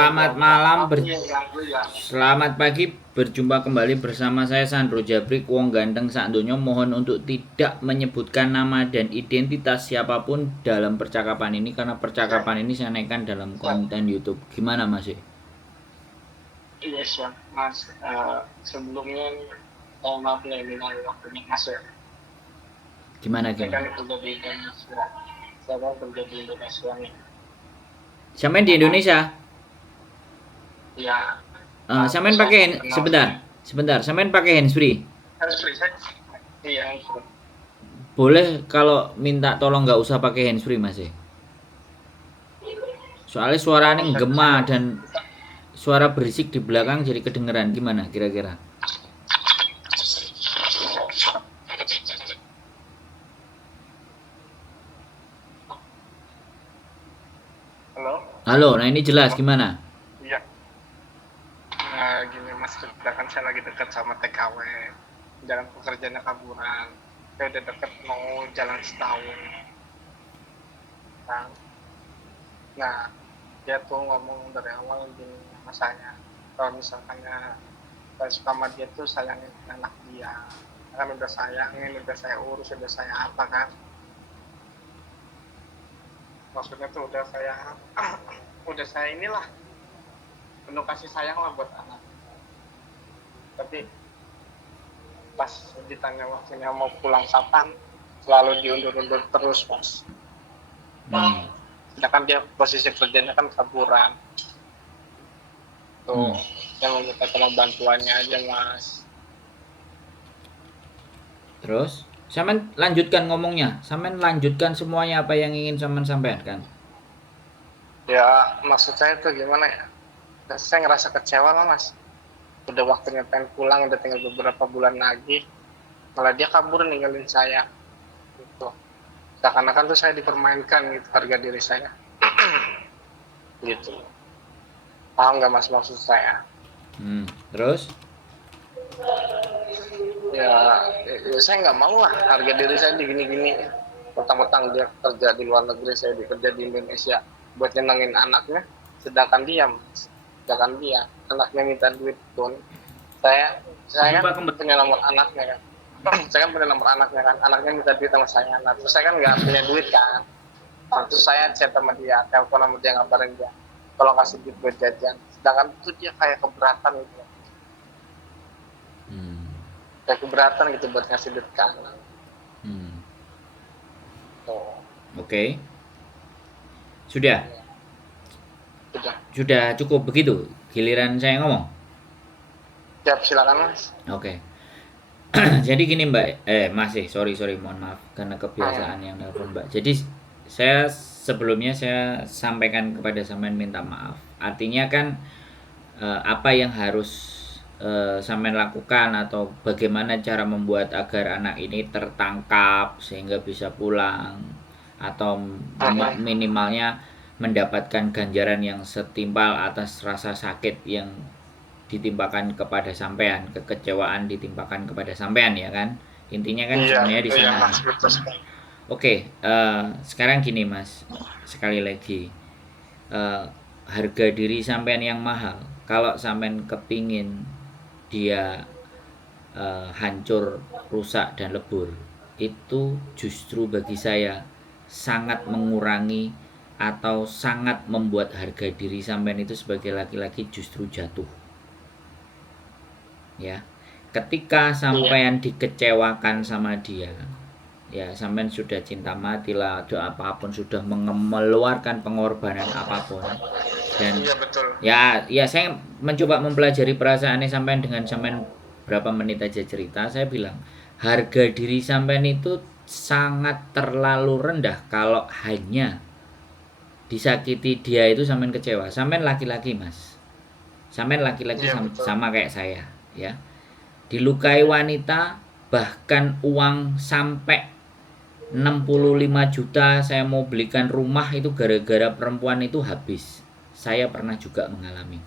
Selamat malam, selamat pagi, berjumpa kembali bersama saya Sandro Jabrik, wong ganteng sak donya. Mohon untuk tidak menyebutkan nama dan identitas siapapun dalam percakapan ini, karena percakapan ini saya naikkan dalam konten YouTube. Gimana Mas? Iya siap Mas. Sebelumnya maaf nih dengan waktunya Mas ya. Gimana Saya kan gimana? kerja di Indonesia. Saya kan kerja di Indonesia nih. Sampean di Indonesia? Ya, Sampean saya pakai kenal sebentar, sebentar. Sampean pakai handsfree. handsfree saya. Iya handsfree. Boleh kalau minta tolong nggak usah pakai handsfree Mas? Soalnya suaranya Bisa bisa gema nggak? dan suara berisik di belakang jadi kedengeran. Gimana kira-kira? Halo. Halo, nah ini jelas gimana? Iya. Nah gini Mas, sedangkan saya lagi dekat sama TKW. Jalan pekerjaannya kaburan. Saya udah deket mau jalan setahun. Nah, dia tuh ngomong dari awal gini sama saya, kalau misalkannya saya suka sama dia tuh sayangin anak dia, kan udah sayangin, udah saya urus, udah saya apa kan, maksudnya tuh udah saya inilah penuh kasih sayang lah buat anak. Tapi pas ditanya waktunya mau pulang kapan, selalu diundur-undur terus Mas. Sedangkan dia posisi kerjanya kan kaburan tuh. Yang meminta tolong bantuannya aja Mas. Terus, Samen lanjutkan ngomongnya. Samen lanjutkan semuanya apa yang ingin Samen sampaikan. Ya maksud saya tuh gimana ya, saya ngerasa kecewa lah Mas. Udah waktunya pengen pulang, udah tinggal beberapa bulan lagi, malah dia kabur ninggalin saya gitu. Seakan-akan tuh saya dipermainkan gitu, harga diri saya. Gitu. Paham nggak Mas maksud saya? Terus? Ya saya nggak mau lah harga diri saya digini-gini. Mentang-mentang dia kerja di luar negeri, saya bekerja di Indonesia buat nyenengin anaknya, sedangkan dia anaknya minta duit pun saya kan punya nomor anaknya kan. Saya kan punya nomor anaknya kan, anaknya minta duit sama saya. Nah, terus saya kan nggak punya duit kan. Nah, terus saya chat sama dia, telepon sama dia, ngabarin dia kalau kasih duit buat jajan, sedangkan itu dia kayak keberatan gitu, kayak keberatan gitu buat ngasih duit ke anak. Oke. Sudah. Sudah. Sudah cukup begitu. Giliran saya ngomong. Siap, silakan Mas. Oke. Jadi gini Mbak, sorry, mohon maaf karena kebiasaan yang nelpon Mbak. Jadi sebelumnya saya sampaikan kepada Samen minta maaf. Artinya kan apa yang harus Samen lakukan atau bagaimana cara membuat agar anak ini tertangkap sehingga bisa pulang atau minimalnya mendapatkan ganjaran yang setimpal atas rasa sakit yang ditimpakan kepada sampean, kekecewaan ditimpakan kepada sampean, ya kan, intinya kan sebenarnya di sana. Oke, sekarang gini Mas, sekali lagi, harga diri sampean yang mahal. Kalau sampean kepingin dia hancur, rusak dan lebur, itu justru bagi saya sangat mengurangi atau sangat membuat harga diri sampean itu sebagai laki-laki justru jatuh. Ya, ketika sampean dikecewakan sama dia, ya sampean sudah cinta mati lah, doa apapun, sudah mengeluarkan pengorbanan apapun, dan ya saya mencoba mempelajari perasaannya sampean dengan sampean berapa menit aja cerita. Saya bilang harga diri sampean itu sangat terlalu rendah kalau hanya disakiti dia itu sampean kecewa. Sampean laki-laki Mas, sampean laki-laki sama kayak saya, ya, dilukai wanita, bahkan uang sampai 65 juta saya mau belikan rumah itu gara-gara perempuan itu habis. Saya pernah juga mengalami.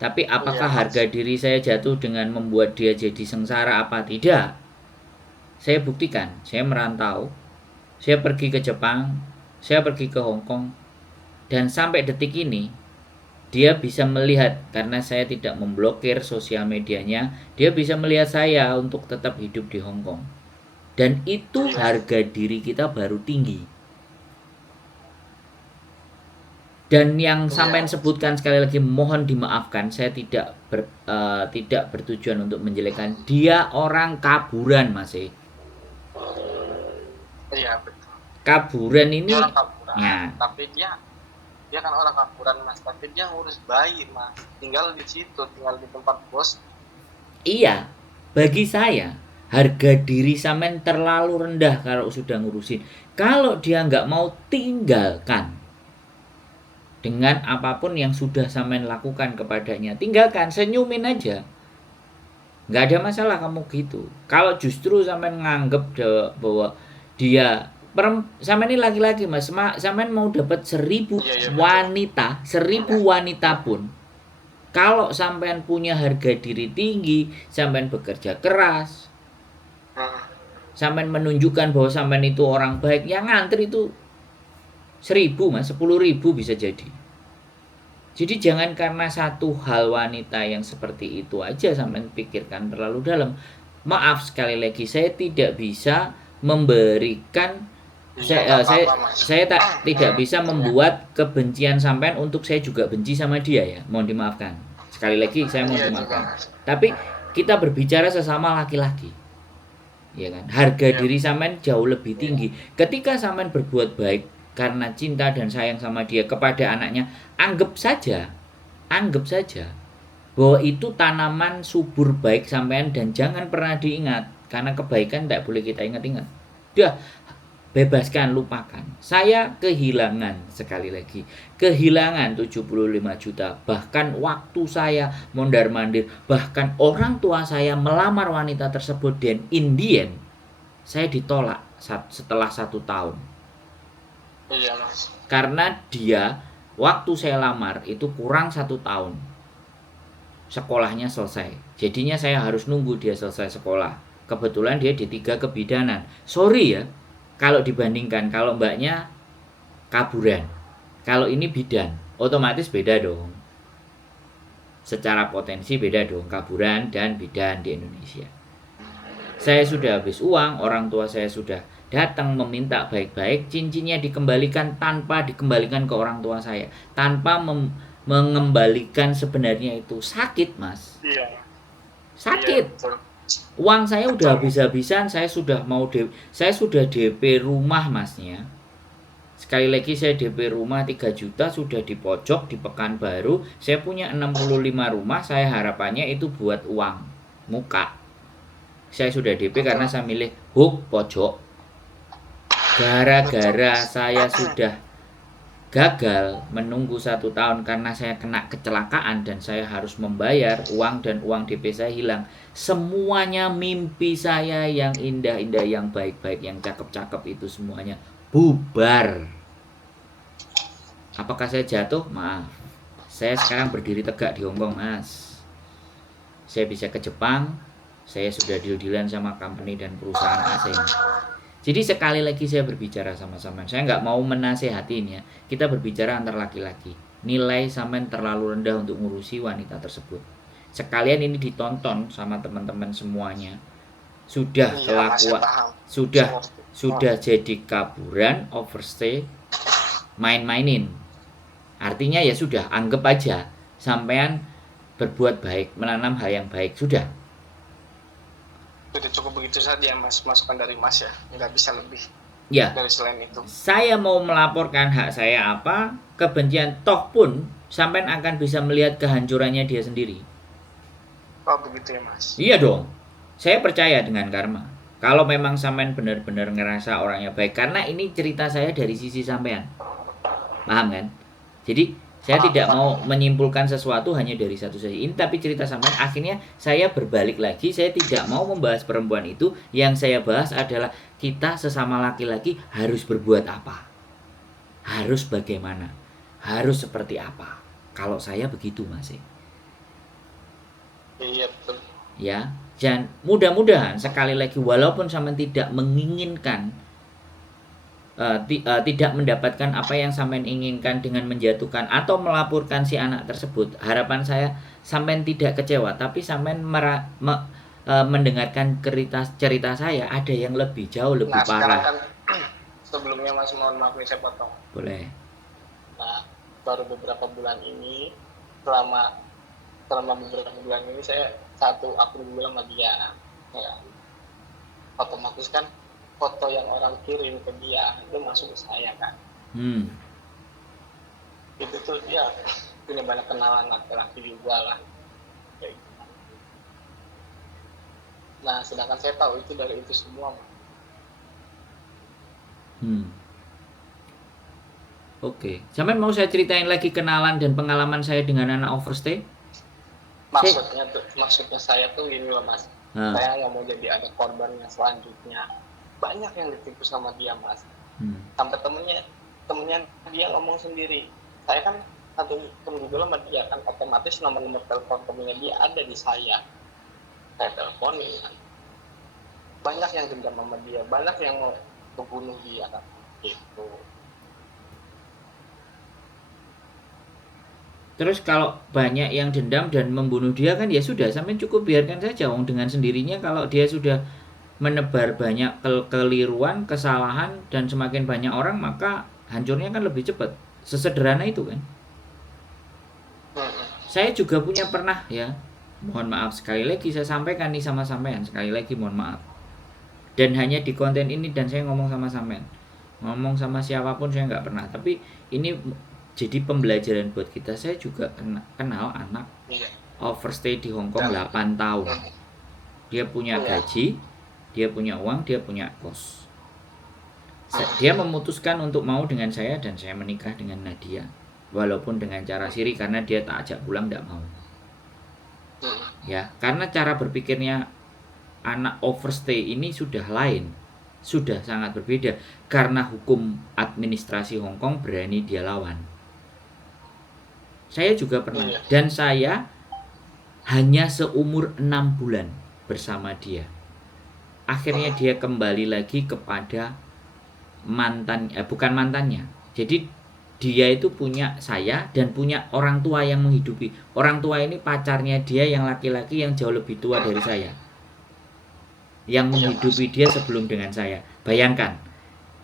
Tapi apakah harga diri saya jatuh dengan membuat dia jadi sengsara? Apa tidak? Saya buktikan. Saya merantau, saya pergi ke Jepang, saya pergi ke Hong Kong, dan sampai detik ini Dia bisa melihat karena saya tidak memblokir sosial medianya, dia bisa melihat saya untuk tetap hidup di Hong Kong. Dan itu Iya. harga diri kita baru tinggi. Dan yang Iya, sampai sebutkan sekali lagi mohon dimaafkan, saya tidak bertujuan untuk menjelekkan. Dia orang kaburan, Mas. iya betul. Kaburan Dia ini orang kaburan, ya, tapi dia kan orang kaburan mas, tapi dia ngurus bayi mas, tinggal di situ, tinggal di tempat bos. iya. Bagi saya harga diri sampean terlalu rendah kalau sudah ngurusin. Kalau dia nggak mau, tinggalkan. Dengan apapun yang sudah sampean lakukan kepadanya, tinggalkan, senyumin aja. Nggak ada masalah kamu gitu. Kalau justru sampean nganggep bahwa dia sampean ini laki-laki mas, sampean mau dapat 1000 Iya iya betul. wanita, 1000 wanita pun, kalau sampean punya harga diri tinggi, sampean bekerja keras, Hmm. sampean menunjukkan bahwa sampean itu orang baik, yang ngantri itu 1000 mas, 10.000 bisa jadi. Jadi jangan karena satu hal wanita yang seperti itu aja sampean pikirkan terlalu dalam. Maaf sekali lagi, saya tidak bisa memberikan, Iya nggak saya apa-apa mas. tidak bisa Iya membuat kebencian sampean untuk saya juga benci sama dia ya. Mohon dimaafkan. Sekali lagi saya mohon iya juga dimaafkan. mas. Tapi kita berbicara sesama laki-laki. Ya kan? Harga Iya diri sampean jauh lebih iya tinggi. Ketika sampean berbuat baik karena cinta dan sayang sama dia kepada anaknya, anggap saja bahwa itu tanaman subur baik sampean dan jangan pernah diingat karena kebaikan tidak boleh kita ingat-ingat. Udah, bebaskan, lupakan. Saya kehilangan, sekali lagi, kehilangan 75 juta, bahkan waktu saya mondar-mandir, bahkan orang tua saya melamar wanita tersebut dan Indian saya ditolak setelah 1 tahun iya mas. karena dia waktu saya lamar itu kurang 1 tahun sekolahnya selesai, jadinya saya harus nunggu dia selesai sekolah. Kebetulan dia D3 kebidanan. Sorry ya, kalau dibandingkan, kalau mbaknya kaburan, kalau ini bidan, otomatis beda dong. Secara potensi beda dong, kaburan dan bidan di Indonesia. Saya sudah habis uang, orang tua saya sudah datang meminta baik-baik, cincinnya dikembalikan tanpa dikembalikan ke orang tua saya, tanpa mengembalikan. Sebenarnya itu sakit mas, Iya iya sakit. betul Uang saya udah betul. habis-habisan, saya sudah DP rumah masnya. Sekali lagi saya DP rumah 3 juta sudah di pojok di Pekanbaru. Saya punya 65 rumah, saya harapannya itu buat uang muka. Saya sudah DP karena Betul. saya milih hook pojok. Betul Gara-gara mas. saya sudah gagal menunggu 1 tahun karena saya kena kecelakaan dan saya harus membayar uang dan uang DP saya hilang. Semuanya mimpi saya yang indah-indah, yang baik-baik, yang cakep-cakep itu semuanya bubar. Apakah saya jatuh? Maaf. Saya sekarang berdiri tegak di Hongkong, Mas. Saya bisa ke Jepang. Saya sudah deal-dealan sama company dan perusahaan asing. Jadi sekali lagi saya berbicara sama-sama. Saya nggak mau menasehatin ya. Kita berbicara antar laki-laki. Nilai sampean terlalu rendah untuk ngurusi wanita tersebut. Sekalian ini ditonton sama teman-teman semuanya. Sudah Iya mas saya kelakuan, paham. sudah Saya ngerti. sudah jadi kaburan, overstay, main-mainin. Artinya ya sudah, anggap aja sampean berbuat baik, menanam hal yang baik, sudah. Sudah cukup begitu saja mas, masukan dari mas ya, nggak bisa lebih Ya, dari selain itu. saya mau melaporkan hak saya apa, kebencian toh pun sampean akan bisa melihat kehancurannya dia sendiri. Oh begitu ya mas. Iya dong. Saya percaya dengan karma. Kalau memang sampean benar-benar ngerasa orangnya baik, karena ini cerita saya dari sisi sampean. Paham kan? Jadi saya Paham tidak mau paham. menyimpulkan sesuatu hanya dari satu sisi. Ini tapi cerita sampean, akhirnya saya berbalik lagi, saya tidak mau membahas perempuan itu. Yang saya bahas adalah kita sesama laki-laki harus berbuat apa? Harus bagaimana? Harus seperti apa? Kalau saya begitu Mas. Iya betul. Ya. Dan mudah-mudahan sekali lagi walaupun sampean tidak menginginkan tidak mendapatkan apa yang sampean inginkan dengan menjatuhkan atau melaporkan si anak tersebut, harapan saya sampean tidak kecewa, tapi sampean mendengarkan cerita saya ada yang lebih jauh lebih Nah sekarang parah. kan sebelumnya Mas, mohon maaf nih saya potong. Boleh. Nah baru beberapa bulan ini, selama selama beberapa bulan ini saya satu akun Google sama dia, ya, otomatis kan foto yang orang kirim ke dia itu masuk ke saya kan. Hmm. Itu tuh dia punya banyak kenalan laki-laki juga lah kayak gitu. Nah sedangkan saya tahu itu dari itu semua. Oke. Sampean mau saya ceritain lagi kenalan dan pengalaman saya dengan anak overstay? Maksudnya saya tuh gini loh Mas, saya nggak mau jadi ada korbannya selanjutnya. Banyak yang ditipu sama dia Mas, sampai temennya dia ngomong sendiri, saya kan satu Google sama dia kan, otomatis nomor telepon temennya dia ada di saya teleponin kan. Banyak yang dendam sama dia, banyak yang mau membunuh dia kan gitu. Terus kalau banyak yang dendam dan membunuh dia kan ya sudah, sampai cukup biarkan saja. Wong dengan sendirinya kalau dia sudah menebar banyak kekeliruan, kesalahan dan semakin banyak orang, maka hancurnya kan lebih cepat. Sesederhana itu kan. Saya juga punya pernah ya. Mohon maaf sekali lagi saya sampaikan nih sama sampean, sekali lagi mohon maaf. Dan hanya di konten ini dan saya ngomong sama sampean. Ngomong sama siapapun saya nggak pernah, tapi ini jadi pembelajaran buat kita. Saya juga kenal anak overstay di Hong Kong 8 tahun. Dia punya gaji, dia punya uang, dia punya kos. Dia memutuskan untuk mau dengan saya dan saya menikah dengan Nadia. Walaupun dengan cara siri karena dia tak ajak pulang, tidak mau. Ya, karena cara berpikirnya anak overstay ini sudah lain. Sudah sangat berbeda karena hukum administrasi Hong Kong berani dia lawan. Saya juga pernah dan saya hanya seumur 6 bulan bersama dia. Akhirnya dia kembali lagi kepada bukan mantannya. Jadi dia itu punya saya dan punya orang tua yang menghidupi. Orang tua ini pacarnya dia yang laki-laki yang jauh lebih tua dari saya, yang menghidupi dia sebelum dengan saya. Bayangkan,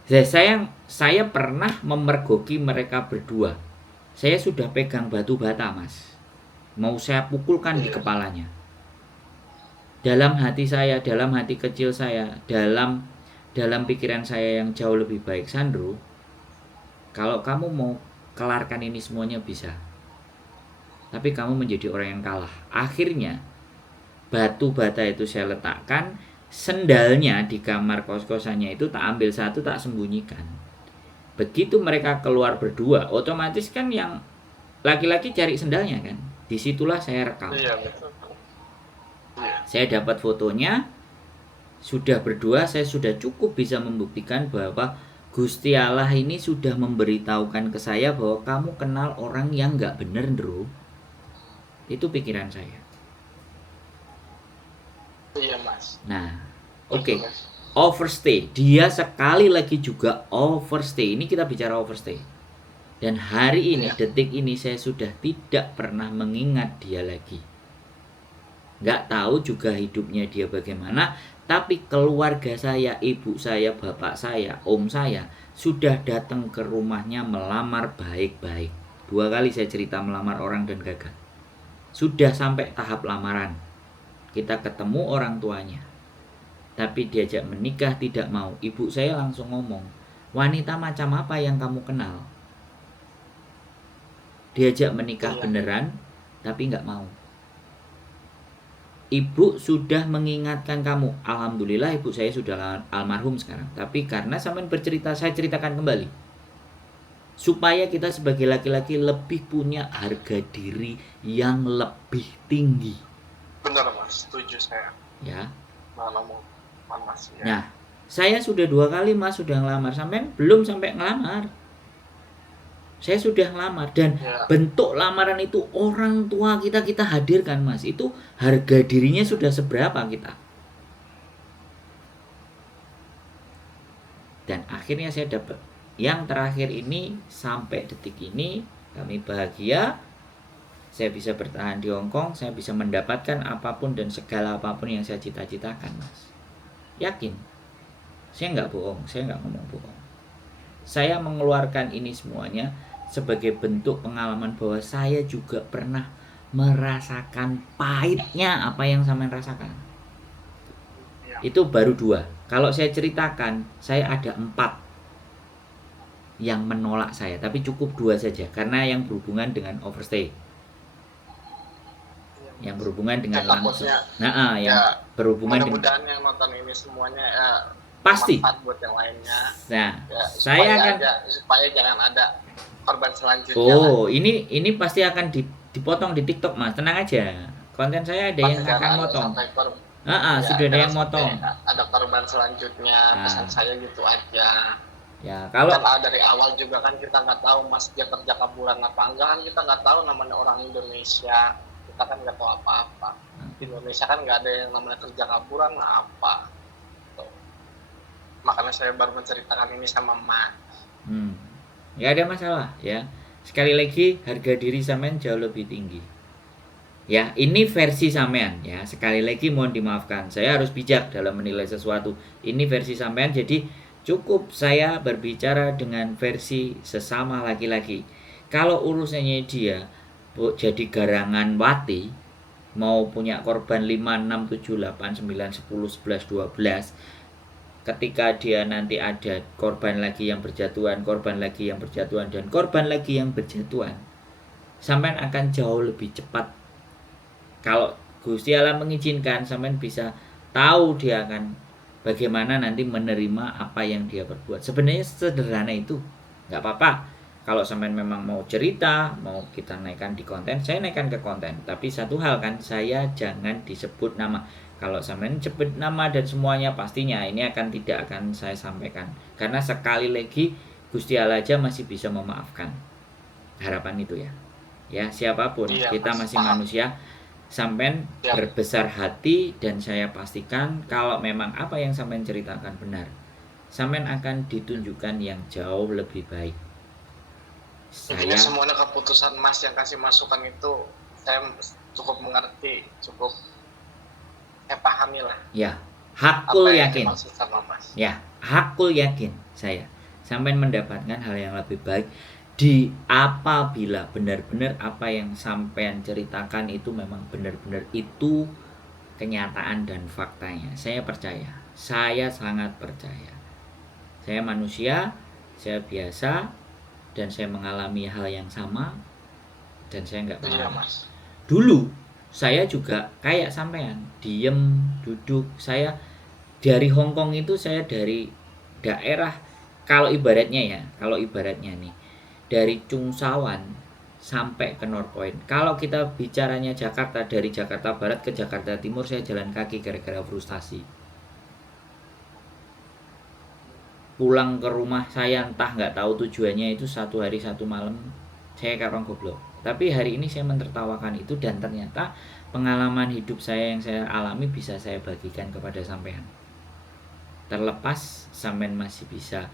saya pernah memergoki mereka berdua. Saya sudah pegang batu bata Mas, mau saya pukulkan di kepalanya. Dalam hati saya, dalam hati kecil saya, dalam pikiran saya yang jauh lebih baik, Sandro, kalau kamu mau kelarkan ini semuanya bisa, tapi kamu menjadi orang yang kalah. Akhirnya batu bata itu saya letakkan, sendalnya di kamar kos-kosannya itu tak ambil satu, tak sembunyikan. Begitu mereka keluar berdua, otomatis kan yang laki-laki cari sendalnya kan. Disitulah saya rekam. Iya, betul. Saya dapat fotonya, sudah berdua, saya sudah cukup bisa membuktikan bahwa Gusti Allah ini sudah memberitahukan ke saya bahwa kamu kenal orang yang gak bener, Bro. Itu pikiran saya. Iya, Mas. Nah, oke. Overstay, dia sekali lagi juga overstay. Ini kita bicara overstay. Dan hari ini, detik ini saya sudah tidak pernah mengingat dia lagi. Gak tahu juga hidupnya dia bagaimana. Tapi keluarga saya, ibu saya, bapak saya, om saya sudah datang ke rumahnya melamar baik-baik. 2 kali saya cerita melamar orang dan gagal. Sudah sampai tahap lamaran. Kita ketemu orang tuanya, tapi diajak menikah tidak mau. Ibu saya langsung ngomong, wanita macam apa yang kamu kenal? Diajak menikah beneran, tapi nggak mau. Ibu sudah mengingatkan kamu. Alhamdulillah ibu saya sudah almarhum sekarang. Tapi karena sampean bercerita, saya ceritakan kembali. Supaya kita sebagai laki-laki lebih punya harga diri yang lebih tinggi. Benar Mas, setuju saya. Ya. Mas, ya. Nah, saya sudah 2 kali Mas sudah ngelamar, sampean belum sampai ngelamar. Saya sudah ngelamar dan bentuk lamaran itu orang tua kita hadirkan Mas. Itu harga dirinya sudah seberapa kita? Dan akhirnya saya dapat yang terakhir ini. Sampai detik ini kami bahagia. Saya bisa bertahan di Hong Kong, saya bisa mendapatkan apapun dan segala apapun yang saya cita-citakan, Mas. Yakin. Saya nggak bohong, saya nggak ngomong bohong. Saya mengeluarkan ini semuanya sebagai bentuk pengalaman bahwa saya juga pernah merasakan pahitnya apa yang sampean rasakan. Ya. Itu baru 2. Kalau saya ceritakan, saya ada 4 yang menolak saya, tapi cukup 2 saja karena yang berhubungan dengan overstay, yang berhubungan dengan langsung. Nah, yang ya, berhubungan dengan mudah-mudahan yang nonton ini semuanya ya pasti. bermanfaat buat yang lainnya. Nah, Ya, saya akan supaya jangan ada korban selanjutnya. Oh, ini pasti akan dipotong di TikTok, Mas. Tenang aja. Konten saya ada yang akan motong. Ya, sudah ada yang motong. Ada korban selanjutnya, pesan saya gitu aja. Ya, kalau dari awal juga kan kita nggak tahu Mas dia kerja kaburan apa enggak, kan kita nggak tahu namanya orang Indonesia, kita kan nggak tahu apa-apa. Di Indonesia kan nggak ada yang namanya kerja kaburan apa. Tuh. Makanya saya baru menceritakan ini sama Mas. Nggak ada masalah ya. Sekali lagi harga diri sampean jauh lebih tinggi. Ya, ini versi sampean ya. Sekali lagi mohon dimaafkan. Saya harus bijak dalam menilai sesuatu. Ini versi sampean, jadi cukup saya berbicara dengan versi sesama laki-laki. Kalau urusannya dia jadi garangan wati, mau punya korban 5, 6, 7, 8, 9, 10, 11, 12, ketika dia nanti ada korban lagi yang berjatuhan, korban lagi yang berjatuhan, dan korban lagi yang berjatuhan, sampean akan jauh lebih cepat. Kalau Gusti Allah mengizinkan, sampean bisa tahu dia akan bagaimana nanti menerima apa yang dia berbuat. Sebenarnya sederhana itu, nggak apa-apa. Kalau sampean memang mau cerita, mau kita naikkan di konten, saya naikkan ke konten. Tapi satu hal kan, saya jangan disebut nama. Kalau sampean sebut nama dan semuanya, pastinya ini tidak akan saya sampaikan. Karena sekali lagi Gusti Allah aja masih bisa memaafkan. Harapan itu ya. Ya, siapapun, kita masih manusia. Sampean berbesar hati, dan saya pastikan kalau memang apa yang sampean ceritakan benar, sampean akan ditunjukkan yang jauh lebih baik. Intinya semuanya keputusan Mas yang kasih masukan itu saya cukup mengerti, cukup saya pahami lah. Ya, hakul yakin. Ya, hakul yakin saya sampean mendapatkan hal yang lebih baik di apabila benar-benar apa yang sampean ceritakan itu memang benar-benar itu kenyataan dan faktanya. Saya percaya, saya sangat percaya. Saya manusia, saya biasa, dan saya mengalami hal yang sama, dan saya nggak pernah. Dulu saya juga kayak sampean, diem, duduk. Saya dari Hong Kong itu, saya dari daerah, kalau ibaratnya nih, dari Chung Sawan sampai ke North Point. Kalau kita bicaranya Jakarta, dari Jakarta Barat ke Jakarta Timur, saya jalan kaki gara-gara frustasi. Pulang ke rumah saya entah nggak tahu tujuannya itu 1 hari 1 malam, saya kayak orang goblok. Tapi hari ini saya mentertawakan itu, dan ternyata pengalaman hidup saya yang saya alami bisa saya bagikan kepada sampean. Terlepas sampean masih bisa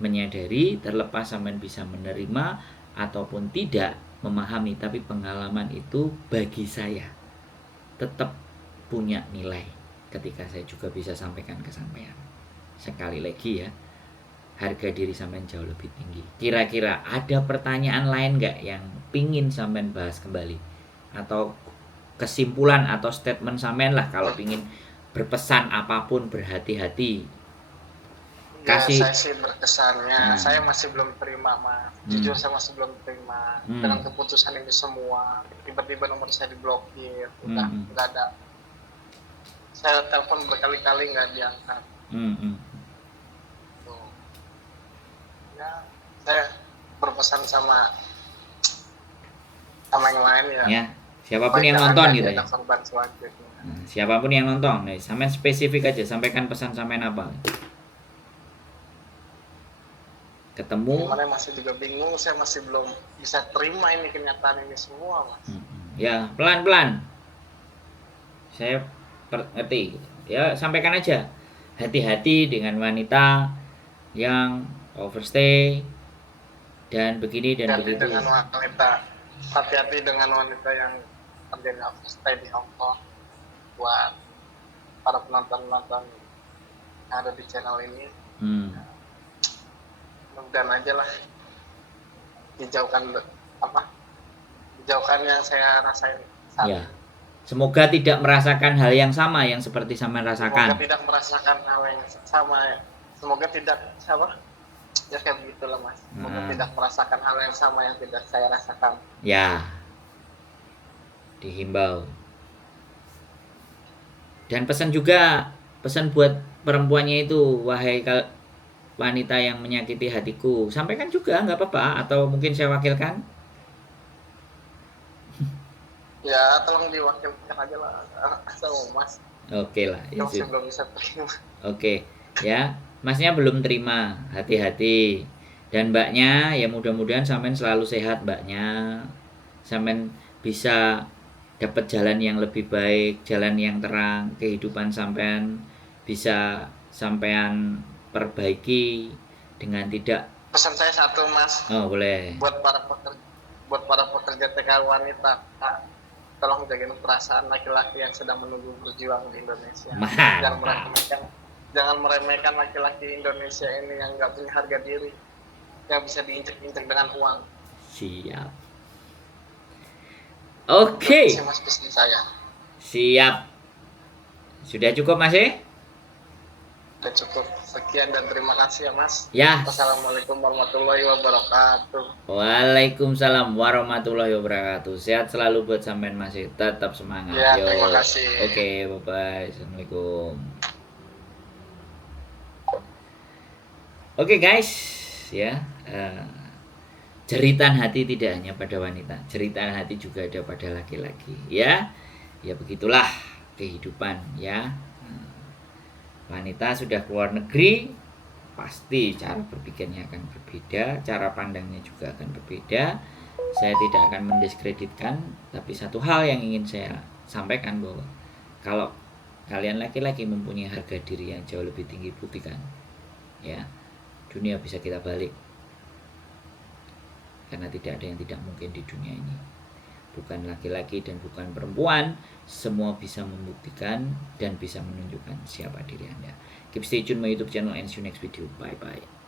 menyadari, terlepas sampean bisa menerima ataupun tidak memahami, tapi pengalaman itu bagi saya tetap punya nilai ketika saya juga bisa sampaikan ke sampean. Sekali lagi ya, harga diri sampean jauh lebih tinggi. Kira-kira ada pertanyaan lain nggak yang pingin sampean bahas kembali, atau kesimpulan atau statement sampean lah, kalau pingin berpesan apapun, berhati-hati. Saya sih berkesannya, saya masih belum terima Mas. Jujur saya masih belum terima dengan keputusan ini semua. Tiba-tiba nomor saya diblokir, udah nggak ada. Saya telepon berkali-kali nggak diangkat. Ya, saya berpesan sama yang lain ya. Siapapun yang nonton gitu ya. Siapapun yang nonton, sampean spesifik aja, sampaikan pesan sampean apa. Ketemu. Gimana masih juga bingung, saya masih belum bisa terima ini kenyataan ini semua, Mas. Ya, pelan-pelan. Saya ngerti. Ya, sampaikan aja. Hati-hati dengan wanita yang overstay dan begini dan Hati-hati begitu. dengan wanita, hati-hati dengan wanita yang kerjanya overstay di Hong Kong. Buat para penonton-penonton yang ada di channel ini, Hmm, mudah aja lah dijauhkan apa dijauhkan yang saya rasain saat ya. ini. Semoga tidak merasakan hal yang sama yang seperti sampean Semoga rasakan. tidak merasakan hal yang sama. Semoga tidak apa ya kayak begitulah mas. Semoga Nah, tidak merasakan hal yang sama yang tidak saya rasakan. ya, dihimbau. Dan pesan juga, pesan buat perempuannya itu, wahai wanita yang menyakiti hatiku, sampaikan juga nggak apa-apa, atau mungkin saya wakilkan. Ya tolong diwakilkan aja lah sama mas. Oke lah, ya Saya masih sudah. belum bisa terima. Oke, ya, masnya belum terima, hati-hati. Dan mbaknya, ya mudah-mudahan sampean selalu sehat mbaknya. Sampean bisa dapat jalan yang lebih baik, jalan yang terang, kehidupan sampean bisa sampean perbaiki dengan tidak. Pesan saya satu mas, Oh, boleh. buat para pekerja TK wanita, tolong jagain perasaan laki-laki yang sedang menunggu berjuang di Indonesia. Jangan Mantap. meremehkan, jangan meremehkan laki-laki Indonesia ini yang nggak punya harga diri, yang bisa diinjek-injek dengan uang. Siap. Itu Oke, sih mas pesan saya. siap. Sudah cukup masih? Udah cukup. Sekian dan terima kasih ya mas. Ya. Wassalamualaikum warahmatullahi wabarakatuh. Waalaikumsalam warahmatullahi wabarakatuh. Sehat selalu buat sampean masih. Tetap semangat. Ya Yo. terima kasih. Oke, bye-bye. Assalamualaikum. Oke guys, ya. Jeritan hati tidak hanya pada wanita, jeritan hati juga ada pada laki-laki, ya. Ya begitulah kehidupan, ya. Wanita sudah keluar negeri, pasti cara berpikirnya akan berbeda, cara pandangnya juga akan berbeda. Saya tidak akan mendiskreditkan, tapi satu hal yang ingin saya sampaikan bahwa kalau kalian laki-laki mempunyai harga diri yang jauh lebih tinggi, buktikan, ya, dunia bisa kita balik, karena tidak ada yang tidak mungkin di dunia ini. Bukan laki-laki dan bukan perempuan, semua bisa membuktikan dan bisa menunjukkan siapa diri Anda. Keep stay tune my YouTube channel and see you next video. Bye bye.